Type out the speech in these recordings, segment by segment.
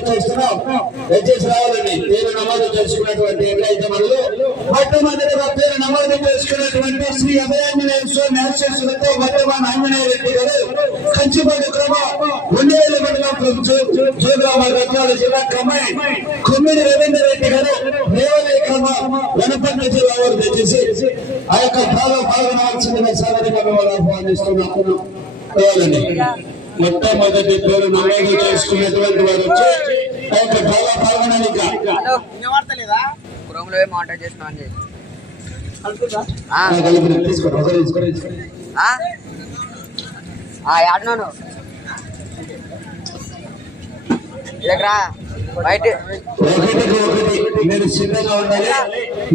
నమోదు చేస్తున్నాం. దయచేసి రావాలండి. పేరు నమోదు చేసుకున్నటువంటి ఎవరైతే మనలు మొట్టమొదటిగా పేరు నమోదు చేసుకున్నటువంటి శ్రీ అభయాంజనేయ స్వామి ఆశీస్సులతో వర్తమాన ఆంజనేయ రెడ్డి గారు కంచిపల్లి క్రమ ఉండేల మండలం జోగ్రామ జిల్లా కమ్మాయి కొమ్మిది రవీందర్ రెడ్డి గారు రేవలే క్రమ వనపర్తి జిల్లా వారు దయచేసి ఆ యొక్క భాగం పాల్గొనవలసిందిగా సాధారణంగా మిమ్మల్ని ఆహ్వానిస్తున్నాం. మొట్టమొదటి పేరు నమోదు చేసుకున్నటువంటి వారు వచ్చి ఆ. యొక్క బయట. మీరు సిద్ధంగా ఉండాలి.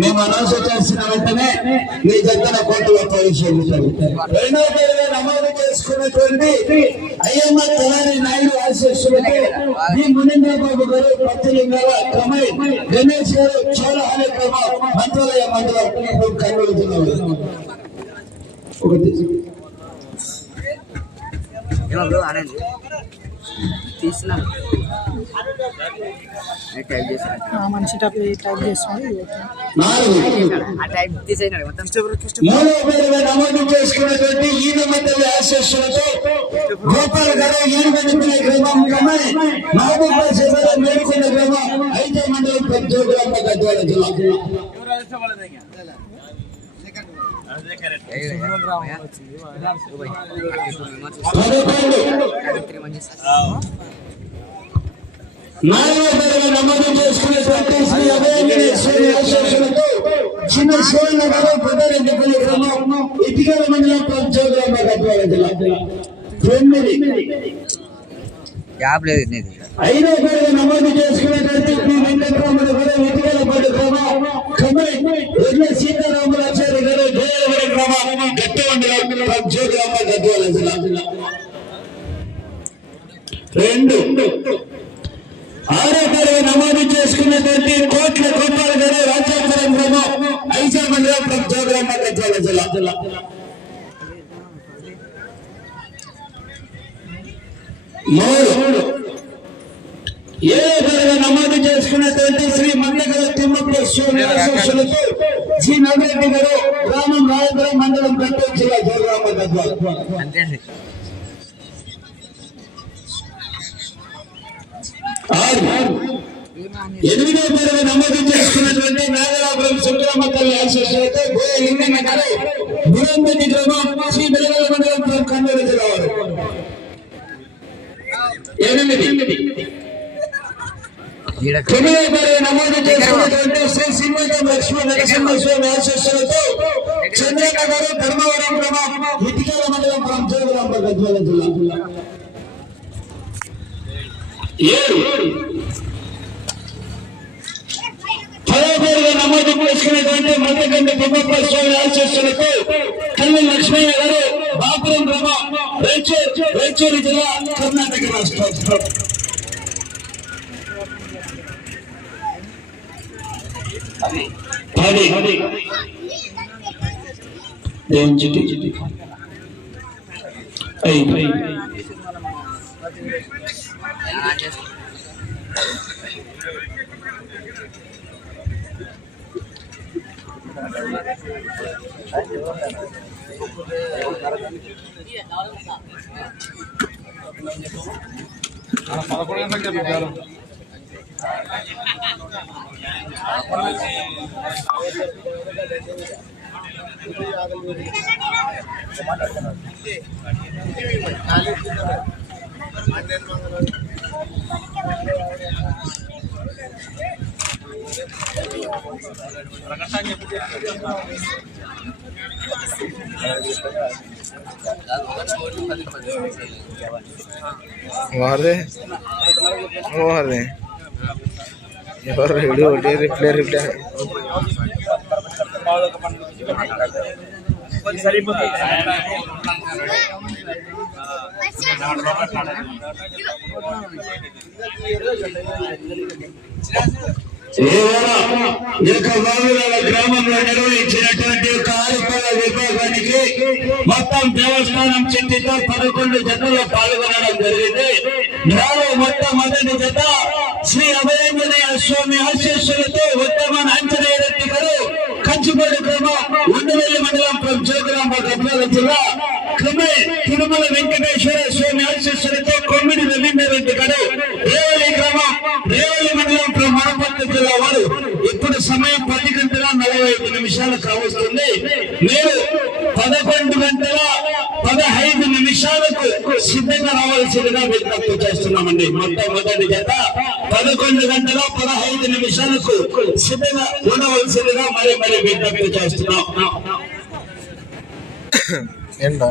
మేము అనౌన్స్ చేసిన వెంటనే మీ దగ్గర కొంత పోలీసులు రెండో పేరుగా నమోదు చేసుకున్నటువంటి అయ్యమ్మ తెలారి నాయుడు ఆశీస్సులతో ఈ మునీంద్ర బాబు గారు పత్తిలింగాల క్రమై గణేష్ గారు చోళహాని క్రమ మంత్రాలయ మండలం కర్నూలు జిల్లా ఒకటి. ఏమో అనేది తీస్తున్నాను. నేను టైప్ చేశాను ఆ మనిషి టైప్ టైప్ చేసుకొని నాలుగు ఆ టైప్ తీసేసినాడు. మొత్తం మూడో పేరుగా నమోదు చేసుకున్నటువంటి ఈనమ్మ తల్లి ఆశీస్సులతో గోపాల్ గారు ఈరుగనిపిన గ్రామం కమై మహబూబా శివర మేలుకొండ గ్రామం ఐదో మండలం పెద్దోగ్రామ గద్వాల జిల్లా. పదకొండు నాలుగో పేరుగా నమోదు చేసుకున్నటువంటి శ్రీ ఆశీస్సులతో చిన్న ఇటుకల మండలం జిల్లా తొమ్మిది యాప్ లేదు ఐదో పేరు నమోదు చేసుకున్నటువంటి మీ ఇటుకల పడ్డ కమై రెండు. ఆరో తరగతి నమోదు చేసుకున్నటువంటి కోట్ల గోపాల్ గారు రాజాపురం గ్రామం ఐజా మండలం జోగ్రామ గద్వాల జిల్లా. మూడు. ఏదో పేరుగా నమోదు చేసుకున్నటువంటి శ్రీ మండగల తిమ్మప్ప స్వామి ఆశీస్సులతో శ్రీ నల్లరెడ్డి గారు గ్రామం రాయపురం మండలం కట్టూరు జిల్లా జోగ్రామ గద్వాల ఆరు. ఎనిమిదో తరగతి నమోదు చేసుకున్నటువంటి నాగరాపురం సుబ్రహ్మ తల్లి ఆశీస్సులతో గోయ గ్రామం శ్రీ బెలగల మండలం జిల్లా వారు. ఎనిమిది. తొమ్మిదో తరగతి నమోదు చేసుకున్నటువంటి శ్రీ సింహం లక్ష్మీ నరసింహస్వామి ఆశీస్సులతో చంద్రన్న గారు ధర్మవరం గ్రామం ఇటుకల మండలం ప్రాంతం జిల్లా. ఏడు. పదో పేరుగా నమోదు చేసుకున్నటువంటి మధ్యకండ తిమ్మప్ప స్వామి ఆశిస్తులకు కల్లి లక్ష్మయ్య గారు బాపురం గ్రామం రేచూరు రేచూరు జిల్లా కర్ణాటక రాష్ట్రం. పది. దేవుని చిట్టి చిట్టి? ఐదు. Yeah, ¿Qué ఆన్ చేసుకో. మారదే మారదే ఎవరు వీడియో ఒకటి రిప్లై రిప్లై ఏకబాబుల గ్రామంలో నిర్వహించినటువంటి కార్యక్రమ విభాగానికి మొత్తం దేవస్థానం చిట్టితో పదకొండు జతలు పాల్గొనడం జరిగింది. నాలో మొట్టమొదటి జత శ్రీ అభయాంజనేయ స్వామి ఆశీస్సులతో నిమిషాలు కావస్తుంది. మీరు పదకొండు గంటల పదహైదు నిమిషాలకు సిద్ధంగా రావాల్సిందిగా విజ్ఞప్తి చేస్తున్నామండి. మొట్టమొదటి జత పదకొండు గంటల పదహైదు నిమిషాలకు సిద్ధంగా ఉండవలసిందిగా మరి మరి విజ్ఞప్తి చేస్తున్నాం. ఏంటా?